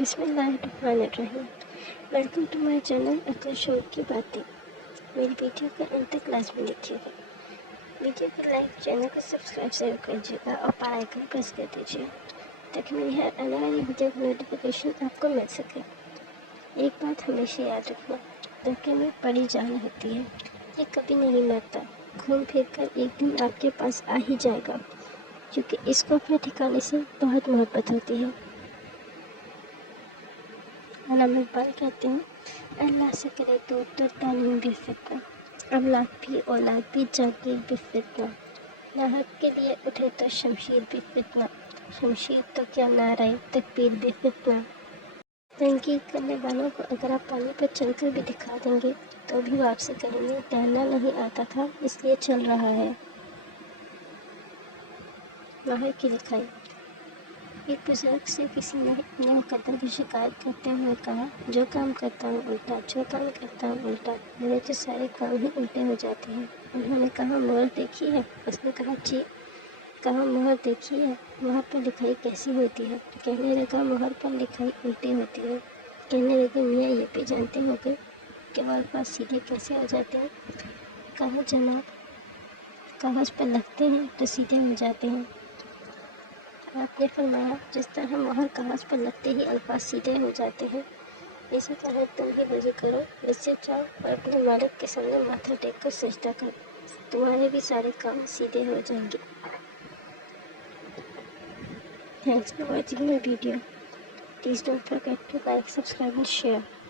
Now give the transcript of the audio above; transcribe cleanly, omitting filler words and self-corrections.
بسم اللہ الرحمن الرحیم۔ ویلکم ٹو مائی چینل عقل شعور کی باتیں۔ میری ویڈیو کو انت تک لازمی دیکھیے گا۔ ویڈیو کو لائک، چینل کو سبسکرائب ضرور کیجیے گا اور بیل آئیکن پریس کر دیجیے تاکہ میری ہر آنے والی ویڈیو کی نوٹیفیکیشن آپ کو مل سکے۔ ایک بات ہمیشہ یاد رکھنا، دھوکے میں بڑی جان ہوتی ہے، یہ کبھی نہیں مرتا، گھوم پھر کر ایک دن آپ کے پاس آ ہی جائے گا، کیونکہ اس کو اپنے ٹھکانے سے بہت محبت ہوتی ہے۔ علامہ اقبال کہتے ہیں، اللہ سے کرے تو تعلیم بھی فتنہ، املاک بھی اولاد بھی جاگیر بھی فتنہ، لاحق کے لیے اٹھے تو شمشیر بھی فتنہ، شمشیر تو کیا نعرہ تکبیر بھی فتنہ۔ تنقید کرنے والوں کو اگر آپ پانی پر چل کر بھی دکھا دیں گے تو بھی وہ آپ سے کہیں گے تیرنا نہیں آتا تھا اس لیے چل رہا ہے۔ ماہر کی لکھائی۔ ایک بزرگ سے کسی نے اپنے مقدر کی شکایت کرتے ہوئے کہا، جو کام کرتا ہوں الٹا، جو کام کرتا ہوں الٹا، میرے تو سارے کام ہی الٹے ہو جاتے ہیں۔ انہوں نے کہا، مہر دیکھی ہے؟ اس نے کہا، جی۔ کہا، مہر دیکھی ہے؟ وہاں پر لکھائی کیسی ہوتی ہے؟ کہنے لگا، مہر پر لکھائی الٹی ہوتی ہے۔ کہنے لگے، میاں یہ بھی جانتے ہو گے کہ وہ الفاظ سیدھے کیسے ہو جاتے ہیں؟ کہا، جناب، کاغذ پر لکھتے ہیں تو سیدھے ہو جاتے ہیں۔ آپ نے فرمایا، جس طرح مہر کاغذ پر لگتے ہی الفاظ سیدھے ہو جاتے ہیں، اسی طرح تم بھی وضو کرو، مسجد جاؤ اور اپنے مالک کے سامنے ماتھا ٹیک کر سجدہ کرو، تمہارے بھی سارے کام سیدھے ہو جائیں گے۔ Thanks for watching my video. Please don't forget to like, subscribe and share.